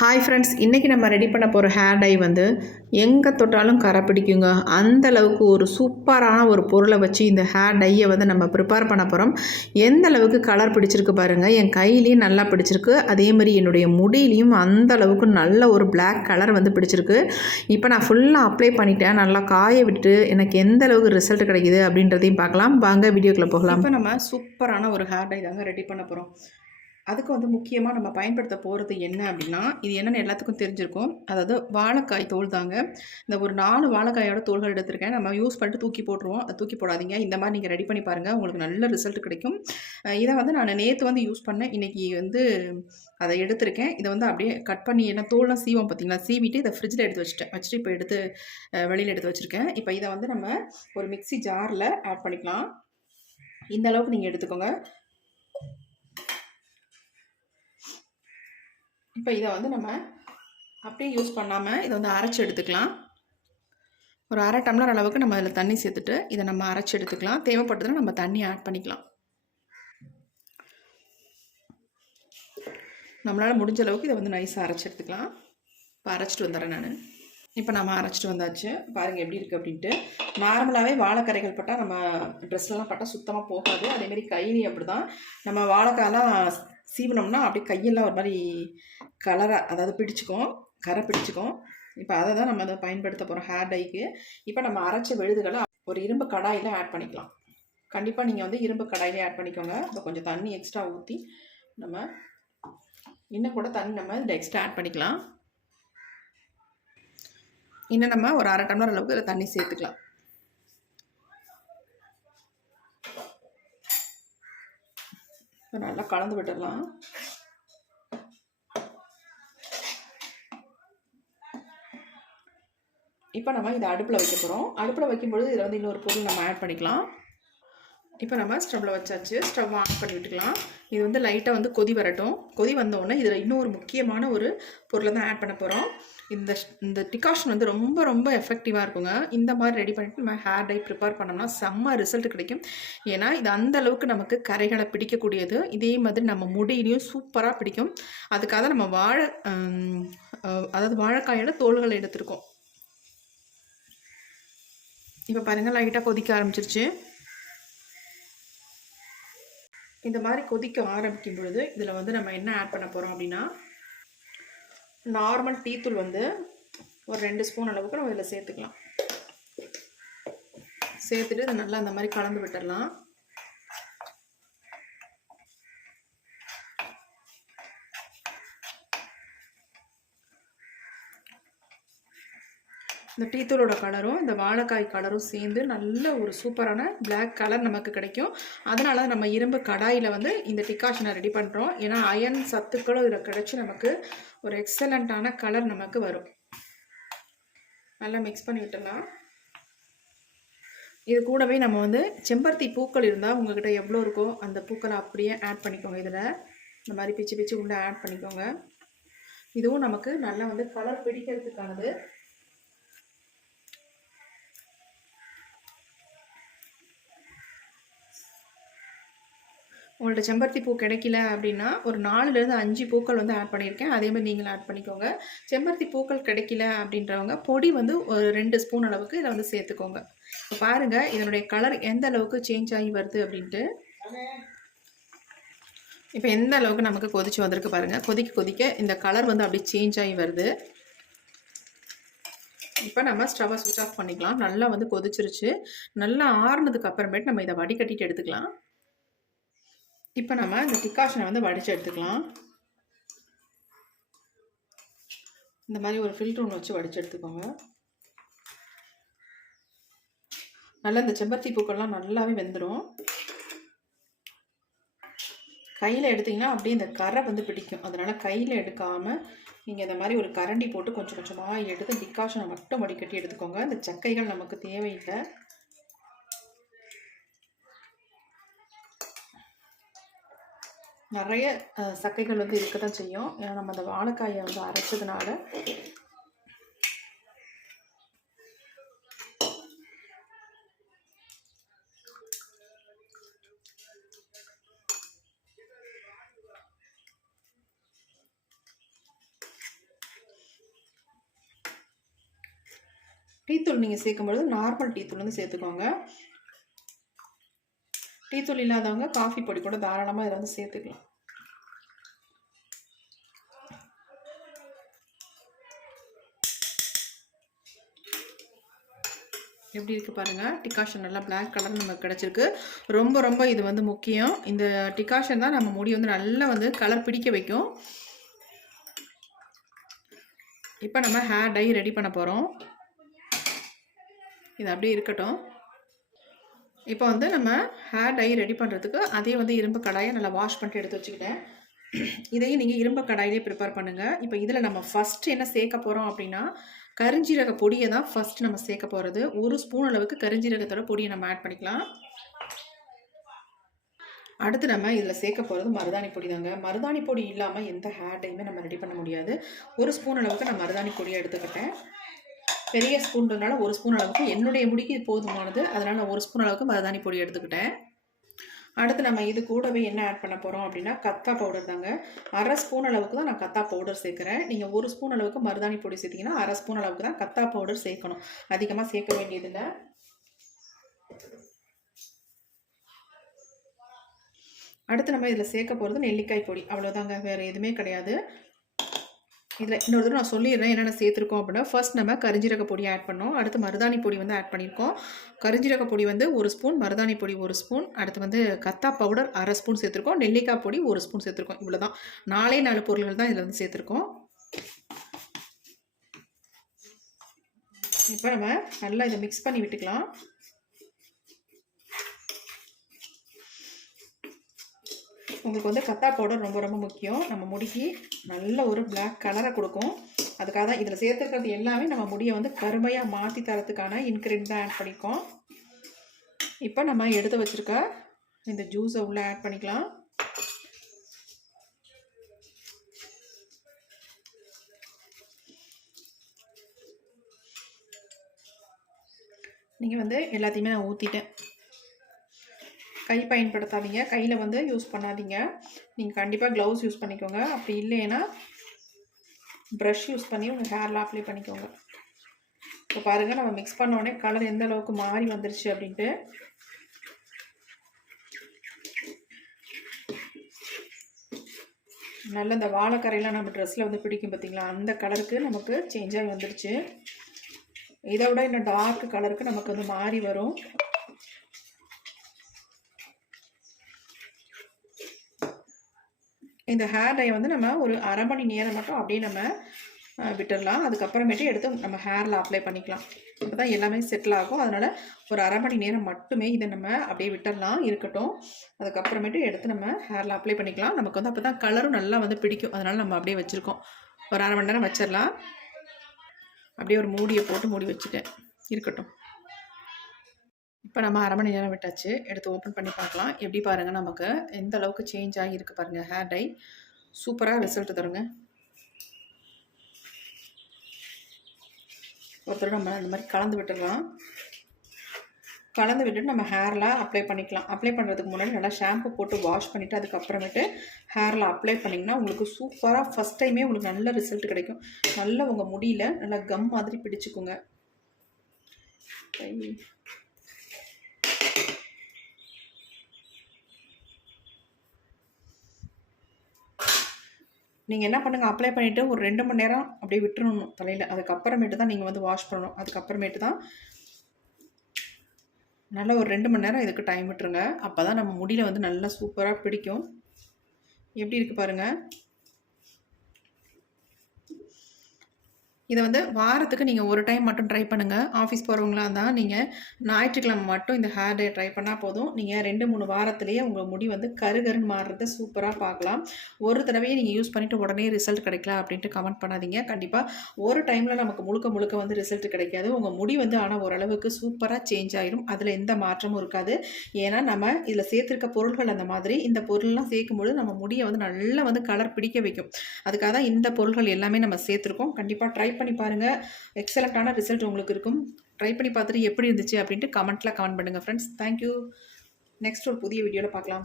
Hi friends இன்றைக்கி நம்ம ready பண்ண போகிற ஹேர் டை வந்து எங்கே தொட்டாலும் கரை பிடிக்குங்க. அந்த அளவுக்கு ஒரு சூப்பரான ஒரு பொருளை வச்சு இந்த ஹேர் டையை வந்து நம்ம ப்ரிப்பேர் பண்ண போகிறோம் எந்த அளவுக்கு கலர் பிடிச்சிருக்கு பாருங்கள் என் கையிலையும் நல்லா பிடிச்சிருக்கு. அதே மாதிரி என்னுடைய முடியிலையும் அந்த அளவுக்கு நல்ல ஒரு பிளாக் கலர் வந்து பிடிச்சிருக்கு. இப்போ நான் ஃபுல்லாக அப்ளை பண்ணிட்டேன். நல்லா காய விட்டு எனக்கு எந்த அளவுக்கு ரிசல்ட் கிடைக்குது அப்படின்றதையும் பார்க்கலாம். வாங்க வீடியோக்குள்ளே போகலாம். இப்போ நம்ம சூப்பரான ஒரு ஹேர் டை தாங்க ரெடி பண்ண போகிறோம் அதுக்கு வந்து முக்கியமாக நம்ம பயன்படுத்த போகிறது என்ன அப்படின்னா இது என்னென்னு எல்லாத்துக்கும் தெரிஞ்சிருக்கும். அதாவது வாழைக்காய் தோல் தாங்க. இந்த ஒரு நாலு வாழைக்காயோட தோல்கள் எடுத்திருக்கேன். நம்ம யூஸ் பண்ணிட்டு தூக்கி போட்டுருவோம். அது தூக்கி போடாதீங்க. இந்த மாதிரி நீங்கள் ரெடி பண்ணி பாருங்கள் உங்களுக்கு நல்ல ரிசல்ட் கிடைக்கும். இதை வந்து நான் நேற்று வந்து யூஸ் பண்ணேன் இன்றைக்கி வந்து அதை எடுத்திருக்கேன். இதை வந்து அப்படியே கட் பண்ணி என்ன தோல்லாம் சீவோம் பார்த்தீங்களா? சீவிட்டு இதை ஃப்ரிட்ஜில் எடுத்து வச்சுட்டேன். வச்சுட்டு இப்போ எடுத்து வெளியில் எடுத்து வச்சுருக்கேன். இப்போ இதை வந்து நம்ம ஒரு மிக்ஸி ஜாரில் ஆட் பண்ணிக்கலாம். இந்த அளவுக்கு நீங்கள் எடுத்துக்கோங்க. இப்போ இதை வந்து நம்ம அப்படியே யூஸ் பண்ணாமல் இதை வந்து அரைச்சி எடுத்துக்கலாம். ஒரு அரை டம்ளர் அளவுக்கு நம்ம அதில் தண்ணி சேர்த்துட்டு இதை நம்ம அரைச்சி எடுத்துக்கலாம். தேவைப்பட்டதுன்னா நம்ம தண்ணி ஆட் பண்ணிக்கலாம். நம்மளால் முடிஞ்ச அளவுக்கு இதை வந்து நைஸாக அரைச்சி எடுத்துக்கலாம். இப்போ அரைச்சிட்டு வந்துடுறேன் நான். இப்போ நம்ம அரைச்சிட்டு வந்தாச்சு. பாருங்கள் எப்படி இருக்குது அப்படின்ட்டு. நார்மலாகவே வாழைக்கரைகள் பட்டால் நம்ம ட்ரெஸ்லலாம் பட்டால் சுத்தமாக போகாது. அதேமாரி கையிலையும் அப்படி தான் நம்ம வாழைக்காயெல்லாம் சீவினோம்னா அப்படியே கையெல்லாம் ஒரு மாதிரி கலராக அதாவது பிடிச்சிக்கும் கரை பிடிச்சிக்கும். இப்போ அதை தான் நம்ம அதை பயன்படுத்த போகிறோம் ஹேர் டைக்கு இப்போ நம்ம அரைச்ச விழுதுகளை ஒரு இரும்பு கடாயில் ஆட் பண்ணிக்கலாம். கண்டிப்பாக நீங்கள் வந்து இரும்பு கடாயிலே ஆட் பண்ணிக்கோங்க. இப்போ கொஞ்சம் தண்ணி எக்ஸ்ட்ரா ஊற்றி நம்ம இன்னும் கூட தண்ணி நம்ம இதில் எக்ஸ்ட்ரா ஆட் பண்ணிக்கலாம். இன்னும் நம்ம ஒரு அரை டம்ளர் அளவுக்கு இதில் தண்ணி சேர்த்துக்கலாம். இப்போ நல்லா கலந்து விட்டுடலாம். இப்போ நம்ம இதை அடுப்பில் வைக்க போகிறோம். அடுப்பில் வைக்கும்பொழுது இதில் வந்து இன்னொரு பொருள் நம்ம ஆட் பண்ணிக்கலாம். இப்போ நம்ம ஸ்டவ்வில் வச்சாச்சு. ஸ்டவ் ஆன் பண்ணி விட்டுக்கலாம். இது வந்து லைட்டாக வந்து கொதி வரட்டும். கொதி வந்தோடனே இதில் இன்னும் ஒரு முக்கியமான ஒரு பொருளை தான் ஆட் பண்ண போகிறோம். இந்த இந்த டிகாஷன் வந்து ரொம்ப ரொம்ப எஃபெக்டிவாக இருக்குங்க. இந்த மாதிரி ரெடி பண்ணிட்டு நம்ம ஹேர் டை ப்ரிப்பேர் பண்ணோம்னா செம்ம ரிசல்ட் கிடைக்கும். ஏன்னா இது அந்த அளவுக்கு நமக்கு கரைகளை பிடிக்கக்கூடியது. இதே மாதிரி நம்ம முடியிலையும் சூப்பராக பிடிக்கும். அதுக்காக நம்ம வாழை அதாவது வாழைக்காயோட தோள்களை எடுத்திருக்கோம். இப்போ பாருங்கள் லைட்டாக கொதிக்க ஆரம்பிச்சிருச்சு. இந்த மாதிரி கொதிக்க ஆரம்பிக்கும் பொழுது இதில் வந்து நம்ம என்ன ஆட் பண்ண போகிறோம் அப்படின்னா நார்மல் டீத்தூள் வந்து ஒரு ரெண்டு ஸ்பூன் அளவுக்கு நம்ம இதில் சேர்த்துக்கலாம். சேர்த்துட்டு இதை நல்லா அந்த மாதிரி கலந்து விட்டுடலாம். இந்த டீத்தூளோட கலரும் இந்த வாழைக்காய் கலரும் சேர்ந்து நல்ல ஒரு சூப்பரான பிளாக் கலர் நமக்கு கிடைக்கும். அதனால தான் நம்ம இரும்பு கடாயில் வந்து இந்த டிகாஷனை ரெடி பண்ணுறோம் ஏன்னா அயன் சத்துக்களும் இதில் கிடச்சி நமக்கு ஒரு எக்ஸலண்ட்டான கலர் நமக்கு வரும். நல்லா மிக்ஸ் பண்ணி விட்டுடலாம். இது கூடவே நம்ம வந்து செம்பருத்தி பூக்கள் இருந்தால் உங்கள்கிட்ட எவ்வளோ இருக்கோ அந்த பூக்களை அப்படியே ஆட் பண்ணிக்கோங்க இதில். இந்த மாதிரி பிச்சு பிச்சு உள்ளே ஆட் பண்ணிக்கோங்க. இதுவும் நமக்கு நல்லா வந்து கலர் பிடிக்கிறதுக்கானது. உங்கள்ட்ட செம்பருத்தி பூ கிடைக்கல அப்படின்னா ஒரு நாலுலேருந்து அஞ்சு பூக்கள் வந்து ஆட் பண்ணியிருக்கேன். அதே மாதிரி நீங்களும் ஆட் பண்ணிக்கோங்க. செம்பருத்தி பூக்கள் கிடைக்கல அப்படின்றவங்க பொடி வந்து ஒரு ரெண்டு ஸ்பூன் அளவுக்கு இதை வந்து சேர்த்துக்கோங்க. இப்போ பாருங்கள் இதனுடைய கலர் எந்த அளவுக்கு சேஞ்ச் ஆகி வருது அப்படின்ட்டு. இப்போ எந்த அளவுக்கு நமக்கு கொதிச்சு வந்திருக்கு பாருங்கள் கொதிக்க கொதிக்க இந்த கலர் வந்து அப்படியே சேஞ்ச் ஆகி வருது. இப்போ நம்ம ஸ்டவ்வை சுவிச் ஆஃப் பண்ணிக்கலாம். நல்லா வந்து கொதிச்சிருச்சு. நல்லா ஆறுனதுக்கு அப்புறமேட்டு நம்ம இதை வடிகட்டிட்டு எடுத்துக்கலாம். இப்போ நம்ம இந்த டிகாஷனை வந்து வடித்து எடுத்துக்கலாம். இந்த மாதிரி ஒரு ஃபில்ட்ரு ஒன்று வச்சு வடித்து எடுத்துக்கோங்க. நல்லா இந்த செம்பருத்தி பூக்கள்லாம் நல்லாவே வெந்துடும் கையில் எடுத்தீங்கன்னா அப்படியே இந்த கரை வந்து பிடிக்கும். அதனால் கையில் எடுக்காமல் நீங்கள் இந்த மாதிரி ஒரு கரண்டி போட்டு கொஞ்சம் கொஞ்சமாக எடுத்து டிகாஷனை மட்டும் வடிகட்டி எடுத்துக்கோங்க. இந்த சக்கைகள் நமக்கு தேவையில்லை. நிறைய சக்கைகள் வந்து இருக்க தான் செய்யும். ஏன்னா நம்ம அந்த வாழைக்காயை வந்து அரைச்சதுனால. டீத்தூள் நீங்கள் சேர்க்கும் பொழுது நார்மல் டீத்தூள் வந்து சேர்த்துக்கோங்க. டீத்தூள் இல்லாதவங்க காஃபி பொடி கூட தாராளமாக இதில் வந்து சேர்த்துக்கலாம். எப்படி இருக்குது பாருங்கள் டிகாஷன் நல்லா பிளாக் கலர் நமக்கு கிடச்சிருக்கு. ரொம்ப ரொம்ப இது வந்து முக்கியம். இந்த டிகாஷன் தான் நம்ம முடி வந்து நல்லா வந்து கலர் பிடிக்க வைக்கும். இப்போ நம்ம ஹேர் டை ரெடி பண்ண போகிறோம் இது அப்படியே இருக்கட்டும். இப்போ வந்து நம்ம ஹேர் டை ரெடி பண்ணுறதுக்கு அதே வந்து இரும்பு கடாயை நல்லா வாஷ் பண்ணிட்டு எடுத்து வச்சுக்கிட்டேன். இதையும் நீங்கள் இரும்பு கடாயிலே ப்ரிப்பேர் பண்ணுங்கள் இப்போ இதில் நம்ம ஃபஸ்ட்டு என்ன சேர்க்க போகிறோம் அப்படின்னா கரிஞ்சீரக பொடியை தான் ஃபஸ்ட் நம்ம சேர்க்க போகிறது ஒரு ஸ்பூன் அளவுக்கு கரிஞ்சீரகத்தோட பொடியை நம்ம ஆட் பண்ணிக்கலாம். அடுத்து நம்ம இதில் சேர்க்க போகிறது மருதாணி பொடி தாங்க. மருதாணி பொடி இல்லாமல் எந்த ஹேர் டைமே நம்ம ரெடி பண்ண முடியாது. ஒரு ஸ்பூன் அளவுக்கு நான் மருதாணி பொடியை எடுத்துக்கிட்டேன். பெரிய ஸ்பூன்றதுனால ஒரு ஸ்பூன் அளவுக்கு என்னுடைய முடிக்கு போதுமானது. அதனால் நான் ஒரு ஸ்பூன் அளவுக்கு மருதாணி பொடி எடுத்துக்கிட்டேன். அடுத்து நம்ம இது கூடவே என்ன ஆட் பண்ண போகிறோம் அப்படின்னா கத்தா பவுடர் தாங்க. அரை ஸ்பூன் அளவுக்கு தான் நான் கத்தா பவுடர் சேர்க்குறேன். நீங்கள் ஒரு ஸ்பூன் அளவுக்கு மருதாணி பொடி சேர்த்திங்கன்னா அரை ஸ்பூன் அளவுக்கு தான் கத்தா பவுடர் சேர்க்கணும். அதிகமாக சேர்க்க வேண்டியதில்லை. அடுத்து நம்ம இதில் சேர்க்க போகிறது நெல்லிக்காய் பொடி. அவ்வளோதாங்க வேறு எதுவுமே கிடையாது. இதில் இன்னொரு தடவை நான் சொல்லிடுறேன் என்னென்ன சேர்த்துருக்கோம் அப்படின்னா ஃபர்ஸ்ட் நம்ம கரிஞ்சீரக பொடி ஆட் பண்ணோம் அடுத்து மருதாணி பொடி வந்து ஆட் பண்ணியிருக்கோம். கரிஞ்சீரக பொடி வந்து ஒரு ஸ்பூன் மருதாணி பொடி ஒரு ஸ்பூன் அடுத்து வந்து கத்தா பவுடர் அரை ஸ்பூன் சேர்த்துருக்கோம். நெல்லிக்காய் பொடி ஒரு ஸ்பூன் சேர்த்துருக்கோம். இவ்வளோ தான் நாலே நாலு பொருள்கள் தான் இதில் வந்து சேர்த்துருக்கோம். இப்போ நம்ம நல்லா இதை மிக்ஸ் பண்ணி விட்டுக்கலாம். உங்களுக்கு வந்து கத்தா பவுடர் ரொம்ப ரொம்ப முக்கியம். நம்ம முடிக்கு நல்ல ஒரு பிளாக் கலரை கொடுக்கும். அதுக்காக தான் இதில் சேர்த்துக்கிறது எல்லாமே நம்ம முடியை வந்து கருமையாக மாற்றி தரத்துக்கான இன்க்ரீடியன்ட் தான் ஆட் பண்ணிக்கோம் இப்போ நம்ம எடுத்து வச்சுருக்க இந்த ஜூஸை உள்ளே ஆட் பண்ணிக்கலாம். நீங்கள் வந்து எல்லாத்தையுமே நான் ஊற்றிட்டேன் கை பயன்படுத்தாதீங்க. கையில் வந்து யூஸ் பண்ணாதீங்க. நீங்கள் கண்டிப்பாக க்ளவுஸ் யூஸ் பண்ணிக்கோங்க. அப்படி இல்லைன்னா ப்ரஷ் யூஸ் பண்ணி உங்கள் ஹேரில் அப்ளை பண்ணிக்கோங்க. இப்போ பாருங்கள் நம்ம மிக்ஸ் பண்ணோடனே கலர் எந்த அளவுக்கு மாறி வந்துருச்சு அப்படின்ட்டு. நல்ல இந்த வாழைக்கரையெல்லாம் நம்ம ட்ரெஸ்ஸில் வந்து பிடிக்கும் பார்த்தீங்களா அந்த கலருக்கு நமக்கு சேஞ்ச் ஆகி வந்துருச்சு. இதை விட இன்னும் டார்க் கலருக்கு நமக்கு வந்து மாறி வரும். இந்த ஹேர் டை வந்து நம்ம ஒரு அரை மணி நேரம் மட்டும் அப்படியே நம்ம விட்டுடலாம் அதுக்கப்புறமேட்டு எடுத்து நம்ம ஹேரில் அப்ளை பண்ணிக்கலாம். இப்போ தான் எல்லாமே செட்டில் ஆகும். அதனால் ஒரு அரை மணி நேரம் மட்டுமே இதை நம்ம அப்படியே விட்டுடலாம் இருக்கட்டும். அதுக்கப்புறமேட்டு எடுத்து நம்ம ஹேரில் அப்ளை பண்ணிக்கலாம். நமக்கு வந்து அப்போ தான் கலரும் நல்லா வந்து பிடிக்கும். அதனால் நம்ம அப்படியே வச்சுருக்கோம். ஒரு அரை மணி நேரம் வச்சிடலாம் அப்படியே ஒரு மூடியை போட்டு மூடி வச்சுட்டேன். இருக்கட்டும். இப்போ நம்ம அரை மணி நேரம் விட்டாச்சு. எடுத்து ஓப்பன் பண்ணி பார்க்கலாம். எப்படி பாருங்கள் நமக்கு. எந்த அளவுக்கு சேஞ்ச் ஆகியிருக்கு பாருங்கள் ஹேர் டை சூப்பராக ரிசல்ட் தருங்க. ஒருத்தர் நம்ம இந்த மாதிரி கலந்து விட்டுடலாம். கலந்து விட்டுட்டு நம்ம ஹேரில் அப்ளை பண்ணிக்கலாம். அப்ளை பண்ணுறதுக்கு முன்னாடி நல்லா ஷாம்பு போட்டு வாஷ் பண்ணிவிட்டு அதுக்கப்புறமேட்டு ஹேரில் அப்ளை பண்ணிங்கன்னா உங்களுக்கு சூப்பராக ஃபஸ்ட் டைமே உங்களுக்கு நல்ல ரிசல்ட் கிடைக்கும். நல்ல உங்கள் முடியல நல்லா கம் மாதிரி பிடிச்சிக்கோங்க. நீங்கள் என்ன பண்ணுங்கள் அப்ளை பண்ணிவிட்டு ஒரு ரெண்டு மணி நேரம் அப்படியே விட்டுறணும் தலையில். அதுக்கப்புறமேட்டு தான் நீங்கள் வந்து வாஷ் பண்ணணும். அதுக்கப்புறமேட்டு தான் நல்லா ஒரு ரெண்டு மணி நேரம் இதுக்கு டைம் விட்டுருங்க. அப்போ தான் நம்ம முடியில் வந்து நல்லா சூப்பராக பிடிக்கும். எப்படி இருக்குது பாருங்கள் இதை வந்து வாரத்துக்கு நீங்கள் ஒரு டைம் மட்டும் ட்ரை பண்ணுங்கள் ஆஃபீஸ் போகிறவங்களா இருந்தால் நீங்கள் ஞாயிற்றுக்கிழமை மட்டும் இந்த ஹேர் டே ட்ரை பண்ணால் போதும். நீங்கள் ரெண்டு மூணு வாரத்துலேயே உங்கள் முடி வந்து கருகருன்னு மாறுறத சூப்பராக பார்க்கலாம். ஒரு தடவையே நீங்கள் யூஸ் பண்ணிவிட்டு உடனே ரிசல்ட் கிடைக்கல அப்படின்ட்டு கமெண்ட் பண்ணாதீங்க. கண்டிப்பாக ஒரு டைமில் நமக்கு முழுக்க முழுக்க வந்து ரிசல்ட் கிடைக்காது. உங்கள் முடி வந்து ஆனால் ஓரளவுக்கு சூப்பராக சேஞ்ச் ஆகிடும் அதில் எந்த மாற்றமும் இருக்காது. ஏன்னா நம்ம இதில் சேர்த்துருக்க பொருள்கள் அந்த மாதிரி. இந்த பொருள்லாம் சேர்க்கும்போது நம்ம முடியை வந்து நல்லா வந்து கலர் பிடிக்க வைக்கும். அதுக்காக தான் இந்த பொருள்கள் எல்லாமே நம்ம சேர்த்துருக்கோம். கண்டிப்பாக ட்ரை பண்ணி பாருங்கள் எக்ஸலண்ட்டான ரிசல்ட் உங்களுக்கு இருக்கும். ட்ரை பண்ணி பார்த்துட்டு எப்படி இருந்துச்சு அப்படின்ட்டு கமெண்ட்டில் கமெண்ட் பண்ணுங்கள் ஃப்ரெண்ட்ஸ் தேங்க்யூ நெக்ஸ்ட் ஒரு புதிய வீடியோவில் பார்க்கலாம்.